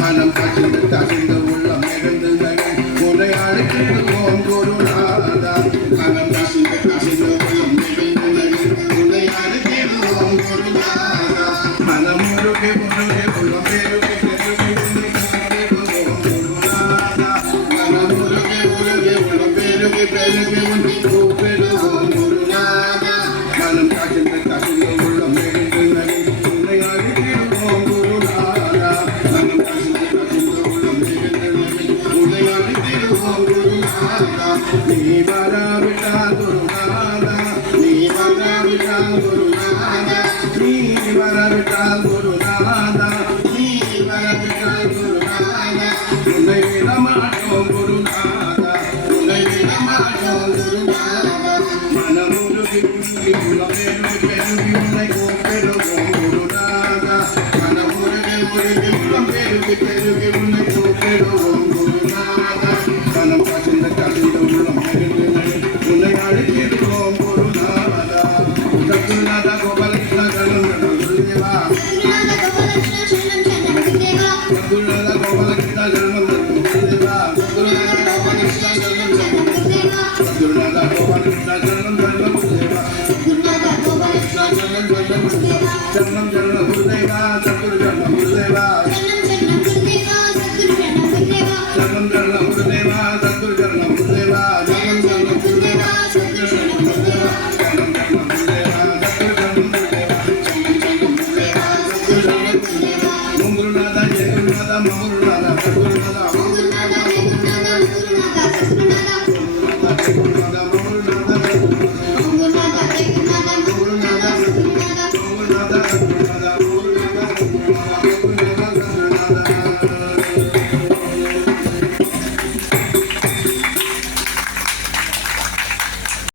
மனம் கசிந்து கசிந்து உள்ளம் நெகிழ்ந்து உன்னை அழைத்திடுவோம் குருநாதா. மனம் கசிந்து கசிந்து உள்ளம் நெகிழ்ந்து உன்னை அழைத்திடுவோம் குருநாதா. மனம் முருகி முருகி உள்ளம் பெருகி பெருகி உன்னை காத்திடுவோம் குருநாதா. மனம் முருகி முருகி உள்ளம் பெருகி பெருகி உன்னை கூப்பிடுவோம் குருநாதா. மனம் கசிந்து கசிந்து உள்ளம் நெகிழ்ந்து உன்னை அழைத்திடுவோம் குருநாதா. மனம் கசிந்து நீ வராவிட்டால் குருநாதா, நீ வராவிட்டால் குருநாதா, நீ வராவிட்டால் குருநாதா, நீ வராவிட்டால் குருநாதா, உன்னை விடமாட்டோம் குருநாதா, உன்னை விடமாட்டோம் குருநாதா. மனமுருகி முருகி உலகேறி பெருகி உன்னை கூப்பிடுவோம் குருநாதா. மனமுருகி முருகி உலகேறி பெருகி உன்னை கூப்பிடுவோம் குருநாதா. மனம் கசிந்த கசிந்த உள்ளம் நெகிழ்ந்து உன்னை அழைத்திடுவோம் குருநாதா. சத்குருநாதா கோபாலகிருஷ்ணா சரணம் சரணம் குருதேவா. சத்குருநாதா கோபாலகிருஷ்ணா சரணம் சரணம் குருதேவா. சத்குருநாதா கோபாலகிருஷ்ணா சரணம் சரணம் குருதேவா. சத்குருநாதா கோபாலகிருஷ்ணா சரணம் சரணம் குருதேவா. சத்குருநாதா கோபாலகிருஷ்ணா சரணம் சரணம் குருதேவா. சரணம் சரணம் குருதேவா. சத்குரு சரணம் குருதேவா. சரணம் சரணம் குருதேவா. சத்குரு சரணம் குருதேவா. சரணம் சரணம் குருதேவா. சத்குரு சரணம் குருதேவா. சரணம் சரணம் குருதேவா. சத்குரு சரணம் குருதேவா. சரணம் சரணம் குருதேவா. சத்குரு சரணம் குருதேவா. ஓம் குருநாதா ஜெய குருநாதா மம குருநாதா.